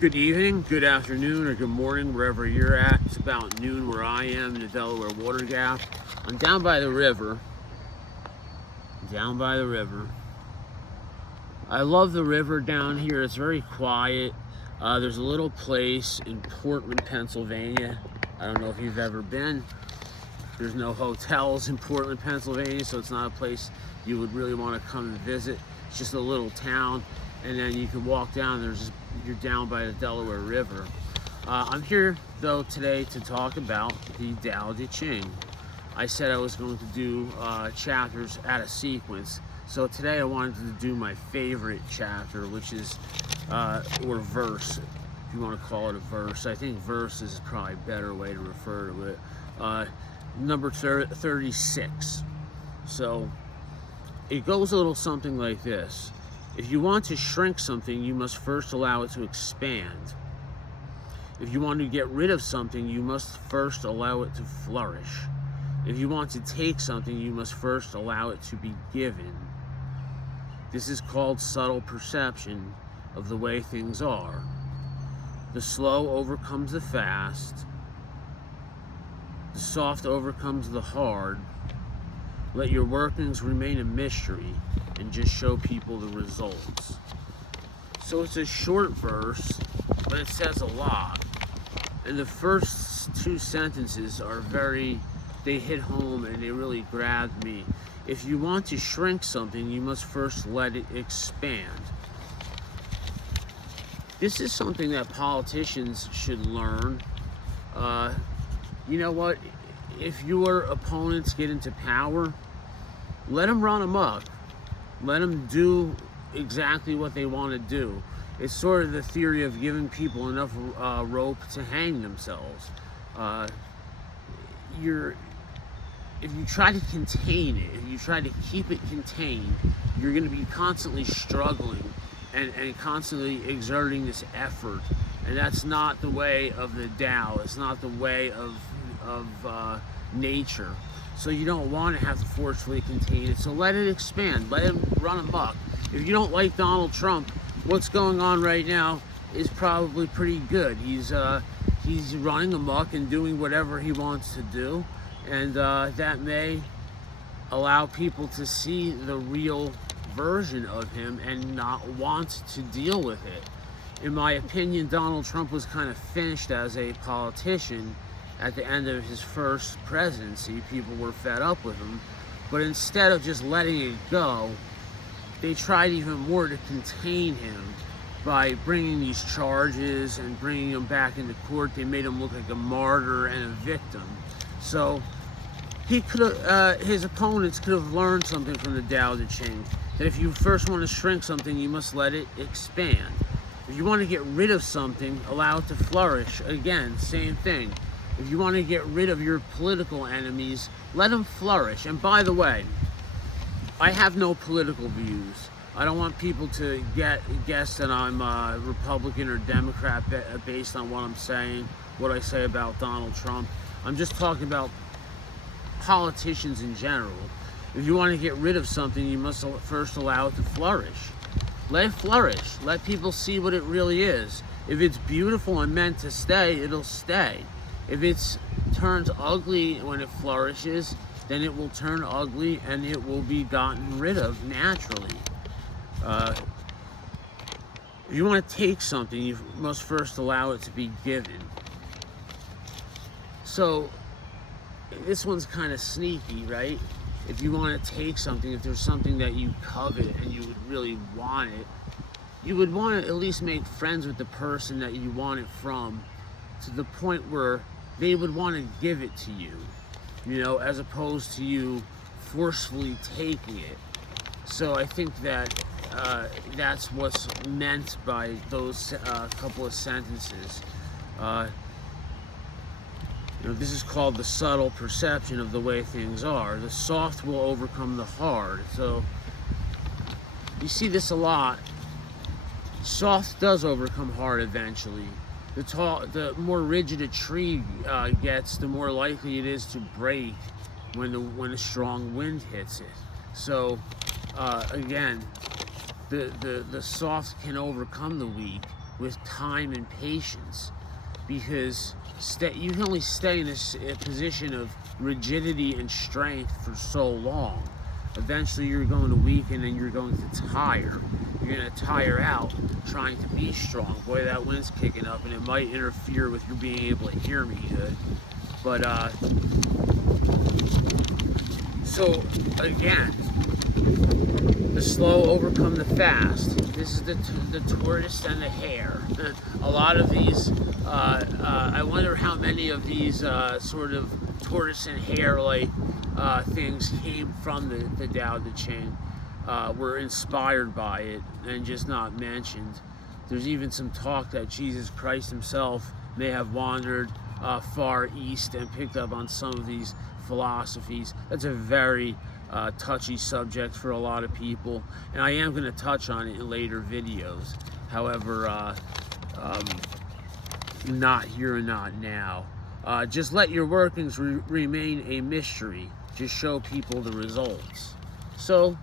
Good evening, good afternoon, or good morning, wherever you're at. It's about noon where I am in the Delaware Water Gap. I'm down by the river. I love the river down here. It's very quiet. There's a little place in Portland, Pennsylvania. I don't know if you've ever been. There's no hotels in Portland, Pennsylvania, so it's not a place you would really want to come and visit. It's just a little town, and then you can walk down. You're down by the Delaware River. I'm here though today to talk about the Dao Te Ching. I said I was going to do chapters out of sequence, so today I wanted to do my favorite chapter, which is or verse, if you want to call it a verse. I think verse is probably a better way to refer to it. Number 36. So it goes a little something like this. If you want to shrink something, you must first allow it to expand. If you want to get rid of something, you must first allow it to flourish. If you want to take something, you must first allow it to be given. This is called subtle perception of the way things are. The slow overcomes the fast. The soft overcomes the hard. Let your workings remain a mystery and just show people the results. So it's a short verse, but it says a lot. And the first two sentences are they hit home and they really grabbed me. If you want to shrink something, you must first let it expand. This is something that politicians should learn. You know what? If your opponents get into power, let them run amok. Let them do exactly what they want to do. It's sort of the theory of giving people enough rope to hang themselves. If you try to contain it, if you try to keep it contained, you're going to be constantly struggling and constantly exerting this effort. And that's not the way of the Tao. It's not the way of nature. So you don't want to have to forcefully contain it. So let it expand. Let him run amok. If you don't like Donald Trump, what's going on right now is probably pretty good. He's running amok and doing whatever he wants to do, and that may allow people to see the real version of him and not want to deal with it. In my opinion, Donald Trump was kind of finished as a politician. At the end of his first presidency, people were fed up with him. But instead of just letting it go, they tried even more to contain him by bringing these charges and bringing him back into court. They made him look like a martyr and a victim. So he could have, his opponents could have learned something from the Tao Te Ching. That if you first want to shrink something, you must let it expand. If you want to get rid of something, allow it to flourish. Again, same thing. If you want to get rid of your political enemies, let them flourish. And by the way, I have no political views. I don't want people to guess that I'm Republican or Democrat based on what I'm saying, what I say about Donald Trump. I'm just talking about politicians in general. If you want to get rid of something, you must first allow it to flourish. Let it flourish. Let people see what it really is. If it's beautiful and meant to stay, it'll stay. If it turns ugly when it flourishes, then it will turn ugly and it will be gotten rid of naturally. If you want to take something, you must first allow it to be given. So this one's kind of sneaky, right? If you want to take something, if there's something that you covet and you would really want it, you would want to at least make friends with the person that you want it from, to the point where they would want to give it to you, you know, as opposed to you forcefully taking it. So I think that that's what's meant by those couple of sentences. This is called the subtle perception of the way things are. The soft will overcome the hard. So you see this a lot. Soft does overcome hard eventually. The more rigid a tree gets, the more likely it is to break when a strong wind hits it. So again, the soft can overcome the weak, with time and patience, because you can only stay in a position of rigidity and strength for so long. Eventually you're going to weaken and you're going to tire. You're going to tire out trying to be strong. Boy, that wind's kicking up and it might interfere with you being able to hear me good. But, so again, the slow overcome the fast. This is the tortoise and the hare. A lot of these, I wonder how many of these sort of tortoise and hare like things came from the Tao Te Ching, were inspired by it and just not mentioned. There's even some talk that Jesus Christ himself may have wandered far east and picked up on some of these philosophies. That's a very touchy subject for a lot of people, and I am going to touch on it in later videos. However, not here and not now. Just let your workings remain a mystery. Just show people the results. So,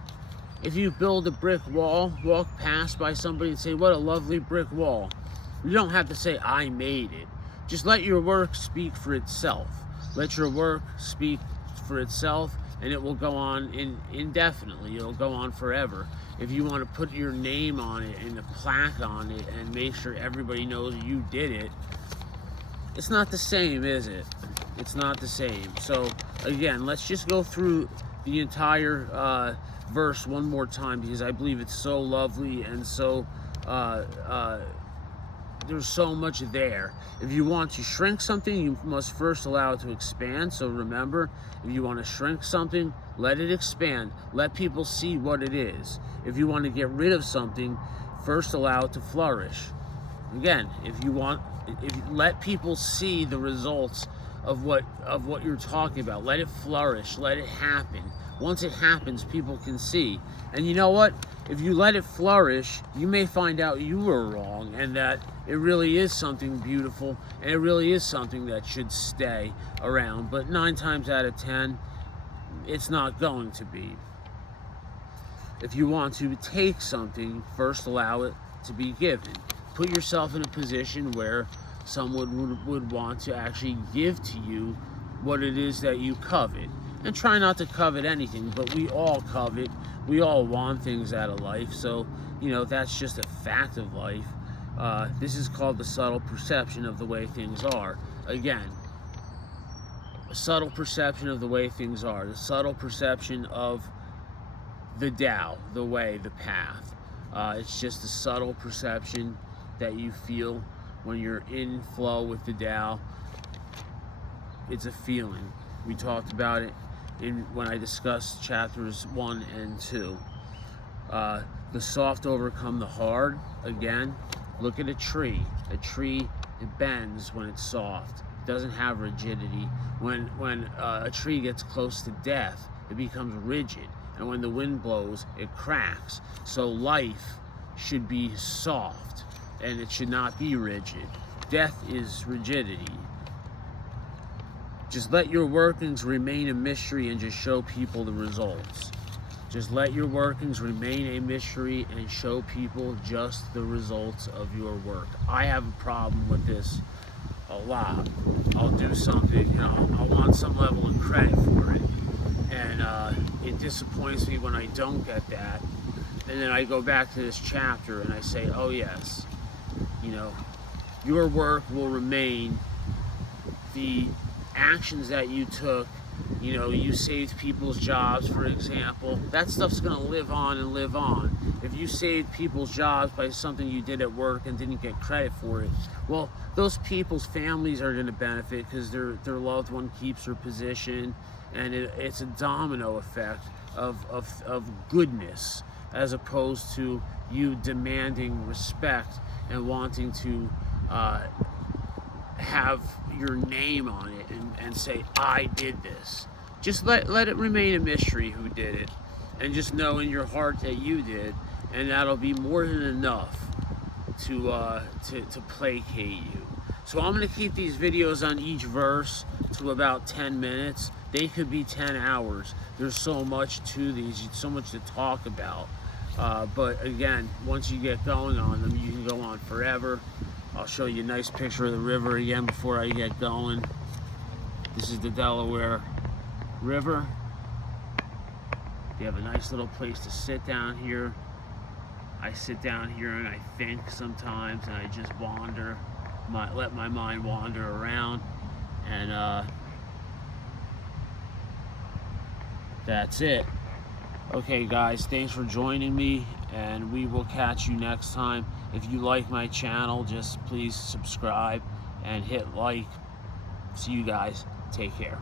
if you build a brick wall, walk past by somebody and say, "What a lovely brick wall." You don't have to say, "I made it." Just let your work speak for itself. Let your work speak for itself, and it will go on indefinitely. It'll go on forever. If you want to put your name on it and a plaque on it and make sure everybody knows you did it, it's not the same, is it? It's not the same. So again, let's just go through the entire verse one more time, because I believe it's so lovely and so there's so much there. If you want to shrink something, you must first allow it to expand. So remember, if you want to shrink something, let it expand. Let people see what it is. If you want to get rid of something, first allow it to flourish. Again, if you let people see the results of what you're talking about. Let it flourish. Let it happen. Once it happens, people can see. And you know what? If you let it flourish, you may find out you were wrong, and that it really is something beautiful, and it really is something that should stay around. But 9 times out of 10, it's not going to be. If you want to take something, first allow it to be given. Put yourself in a position where someone would want to actually give to you what it is that you covet. And try not to covet anything, but we all covet. We all want things out of life. So, you know, that's just a fact of life. This is called the subtle perception of the way things are. Again, a subtle perception of the way things are. The subtle perception of the Tao, the way, the path. It's just a subtle perception that you feel when you're in flow with the Tao. It's a feeling. We talked about it when I discussed chapters 1 and 2. The soft overcome the hard. Again, look at a tree. A tree, it bends when it's soft. It doesn't have rigidity. When a tree gets close to death, it becomes rigid. And when the wind blows, it cracks. So life should be soft, and it should not be rigid. Death is rigidity. Just let your workings remain a mystery and just show people the results. Just let your workings remain a mystery and show people just the results of your work. I have a problem with this a lot. I'll do something and I'll want some level of credit for it. And it disappoints me when I don't get that. And then I go back to this chapter and I say, oh yes, you know, your work will remain. The actions that you took, you know, you saved people's jobs, for example, that stuff's going to live on and live on. If you saved people's jobs by something you did at work and didn't get credit for it, well, those people's families are going to benefit because their loved one keeps their position, and it's a domino effect of goodness, as opposed to you demanding respect and wanting to have your name on it and say, I did this. Just let it remain a mystery who did it, and just know in your heart that you did, and that'll be more than enough to placate you. So I'm going to keep these videos on each verse to about 10 minutes. They could be 10 hours. There's so much to these, so much to talk about. But again, once you get going on them, you can go on forever. I'll show you a nice picture of the river again before I get going. This is the Delaware River. You have a nice little place to sit down here. I sit down here and I think sometimes, and I just wander, let my mind wander around, and that's it. Okay guys, thanks for joining me, and we will catch you next time. If you like my channel, just please subscribe and hit like. See you guys. Take care.